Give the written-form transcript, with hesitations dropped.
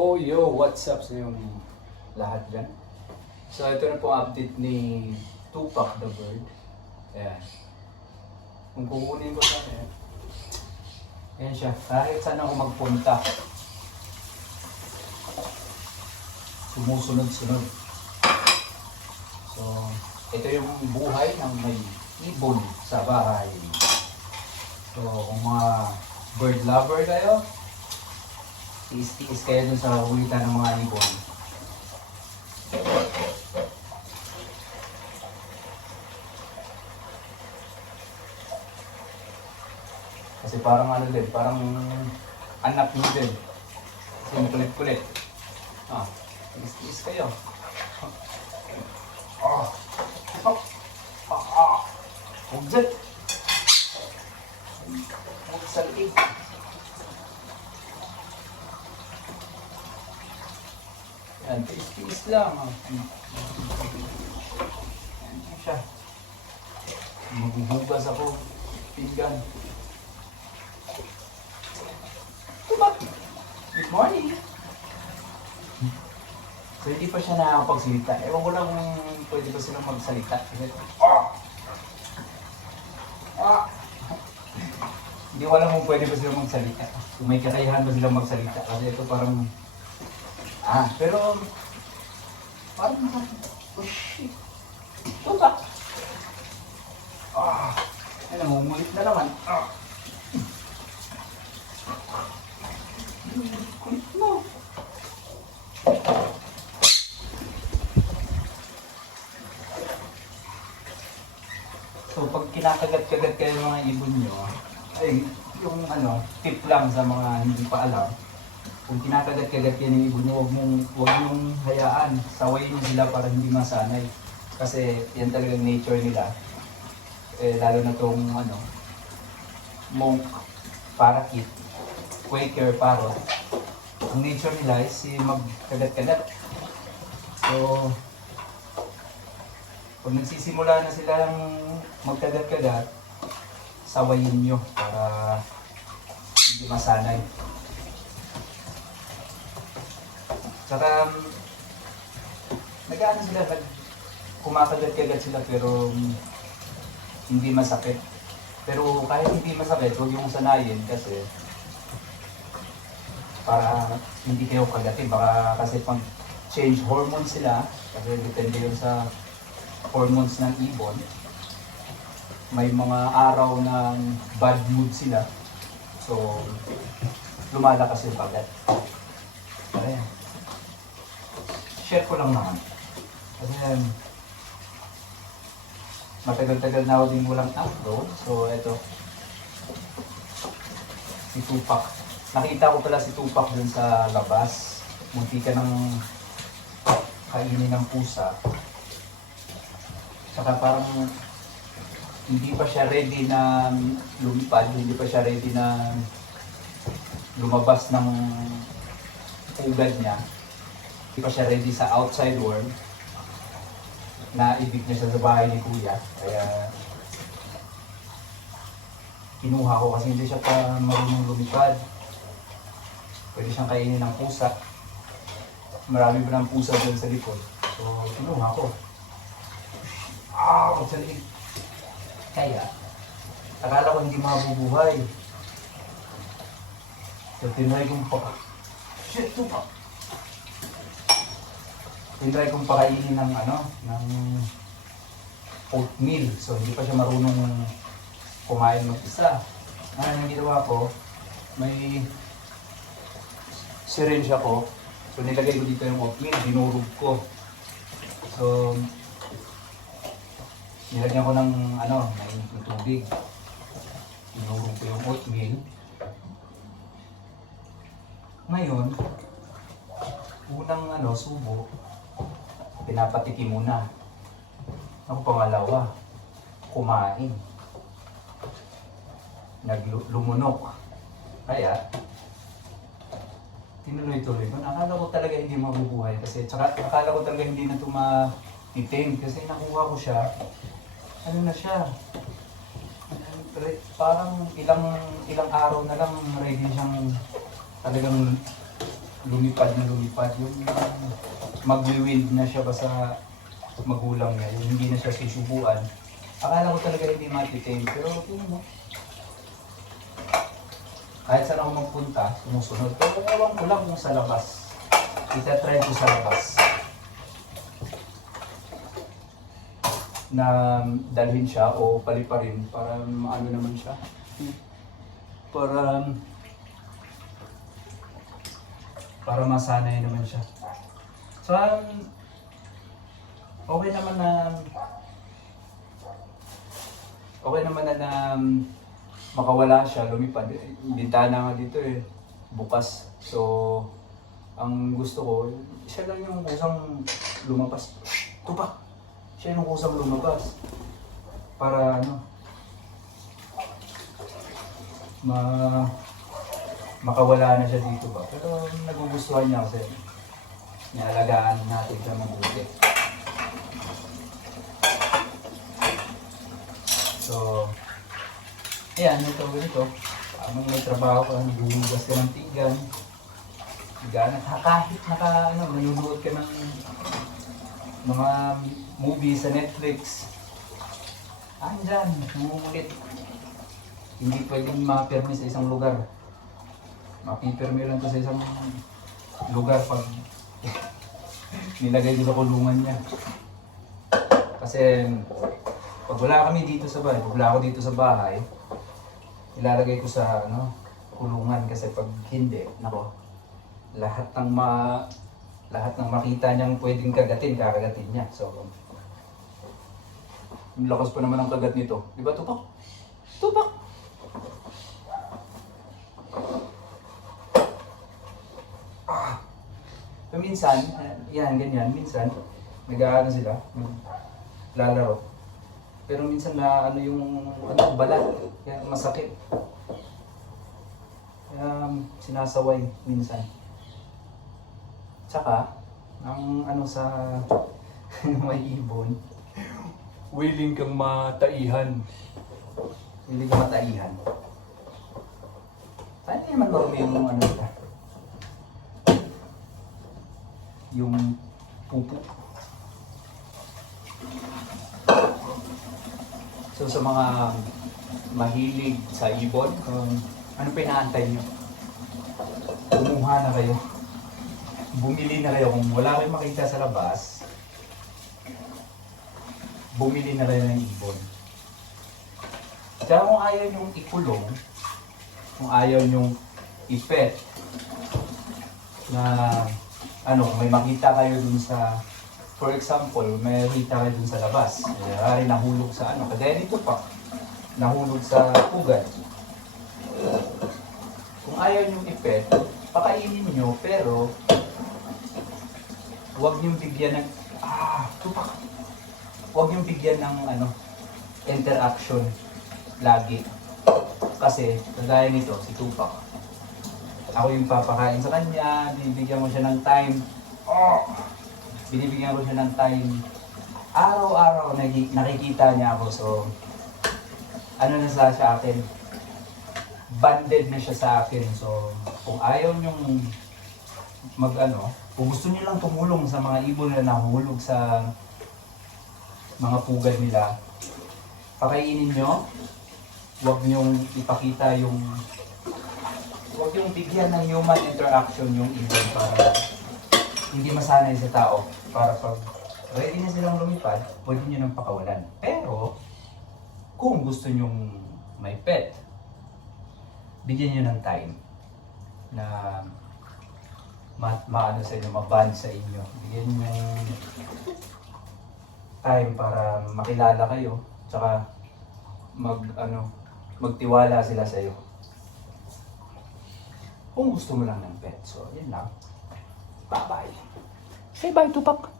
Yo, what's up sa yung lahat dyan? So, ito na po ang update ni Tupac the Bird. Ayan. Kung kukunin ko siya, ayan siya. Kahit saan ako magpunta, sumusunod-sunod. So, ito yung buhay ng may ibon sa bahay. So, kung mga bird lover kayo, tiis-tiis kayo dun sa ulitan ng mga ibon. Kasi parang ano din, parang anak nyo din. Kasi kulit-kulit. Tiis-tiis kayo. Huwag dyan. Huwag sa liig. Yan, tiis-tiis lang. Yan siya. Maghuhugas ako. Pinggan. Tumak! Good morning! So hindi pa siya nakakapagsalita. Ewan ko lang kung pwede ba silang magsalita. Hindi ko alam kung pwede ba silang magsalita. Kung may kakayahan ba silang magsalita. Kasi ito parang pero parang oh shit. Ito ba? Ay, namumulit na naman. Kulit mo. So, pag kinakagat-kagat kayo ng mga ibon nyo, ay, yung tip lang sa mga hindi pa alam, kung kinakagat-kagat yan ng ibon nyo, huwag mong hayaan. Sawayin nyo sila para hindi masanay. Kasi yan talagang nature nila. Lalo na itong monk, parakeet, quaker, parrot. Ang nature nila is magkagat-kagat. So, pag nagsisimula na silang magkagat-kagat, sawayin nyo para hindi masanay. Saka, nag-ano sila, kumakagat-kagat sila pero hindi masakit. Pero kahit hindi masakit, huwag yung sanayin kasi para hindi kayo kagatin. Baka kasi pang change hormones sila, kasi depende yun sa hormones ng ibon. May mga araw na bad mood sila. So, lumalakas yung kagat. Ayan. Share ko lang naman. Kasi matagal-tagal na ako din walang upload. So, eto. Si Tupac. Nakita ko pala si Tupac dun sa labas. Munti ka ng kainin ng pusa. Saka parang hindi pa siya ready na lumipad. Hindi pa siya ready na lumabas ng ugad niya. Hindi pa siya ready sa outside world. Naibig niya siya sa bahay ni Kuya. Kaya kinuha ko kasi hindi siya pa marunong lumipad. Pwede siyang kainin ng pusa. Marami pa ng pusa dyan sa likod. So kinuha ko. Sa liig. Kaya, akala ko hindi mabubuhay. So tinry kong shit, Tupac! Tinry kong pakainin ng ng oatmeal. So hindi pa siya marunong kumain mag-isa. Ang ginawa ko, may syringe ako. So nilagay ko dito yung oatmeal, dinurog ko. So nilagyan ko ng ng tubig. Dinurog ko yung oatmeal. Ngayon, unang subo, pinapatiki muna. Ako pangalawa, kumain. Lumunok. Kaya, tinuloy-tuloy ko. Akala ko talaga hindi mabubuhay kasi akala ko talaga hindi na ito matitim kasi nakuha ko siya. Ano na siya? Parang ilang araw na lang ready siyang talagang lumipad na lumipad. Yung magwi-wild na siya ba sa magulang niya, yung hindi na siya susubuan. Akala ko talaga hindi matitame, pero yun mo. Kahit saan ako magpunta, sumusunod. Pero ewan ko lang kung sa labas. Itatry ko sa labas. Na dalhin siya o paliparin para ano naman siya. Para masanay naman siya. So, okay naman na makawala siya, lumipad. Bintana nga dito bukas. So, ang gusto ko, siya lang yung kusang lumabas. Tupak! Siya yung kusang lumabas. Para makawala na siya dito ba. Pero nagugustuhan niya kasi nialagaan natin siya mabuti. So, ayan, ito. Habang may trabaho ka, naguhugas ka ng tigan. Kahit nanonood ka ng mga movies sa Netflix. Andyan, umuulit. Hindi pwedeng mapirmi sa isang lugar. Mapipirmi lang to sa isang lugar pag nilagay ko sa kulungan niya. Kasi pag wala kami dito sa bahay, pag wala ako dito sa bahay, ilalagay ko sa kulungan kasi pag hindi, lahat ng makita niyang pwedeng kakagatin niya. So, ang lakas pa naman ang kagat nito. Di ba, Tupak? Tupak! So, minsan, ganyan, minsan, nag-aano sila, lalaro. Pero minsan na yung balat, kaya masakit. Kaya sinasaway minsan. Tsaka, ang sa may ibon, willing kang mataihan. Willing kang mataihan. Saan hindi naman marumi yung nila? Yung pupo. So sa mga mahilig sa ibon, ano pa inaantay nyo? Kumuha na kayo. Bumili na kayo. Kung wala kayong makita sa labas, bumili na kayo ng ibon. Kaya kung ayaw nyong ikulong, kung ayaw nyong ipet, na may makita kayo dun sa, for example, may makita kayo dun sa labas, kaya nahulog sa kagaya nito pa, nahulog sa pugad. Kung ayaw nyong ipet, pakainin nyo, pero huwag nyong bigyan ng, tupak! Huwag nyong bigyan ng interaction lagi. Kasi, kagaya nito, si Tupak. Ako yung papakain sa kanya, binibigyan ko siya ng time. Binibigyan ko siya ng time. Araw-araw nakikita niya ako. So, na sa akin? Banded na siya sa akin. So, kung ayaw nyong kung gusto niyo lang tumulong sa mga ibon na nahulog sa mga pugad nila, pakainin nyo. Huwag nyong ipakita huwag yung bigyan ng human interaction yung ibon para hindi masanay sa tao. Para pag ready na silang lumipad, pwede nyo nang pakawalan. Pero, kung gusto nyong may pet, bigyan nyo ng time na sa inyo, maband sa inyo. Bigyan nyo ng time para makilala kayo, tsaka magtiwala sila sa iyo. Kung gusto mo lang ng pet. So, yun lang. Bye-bye. Say bye, Tupak.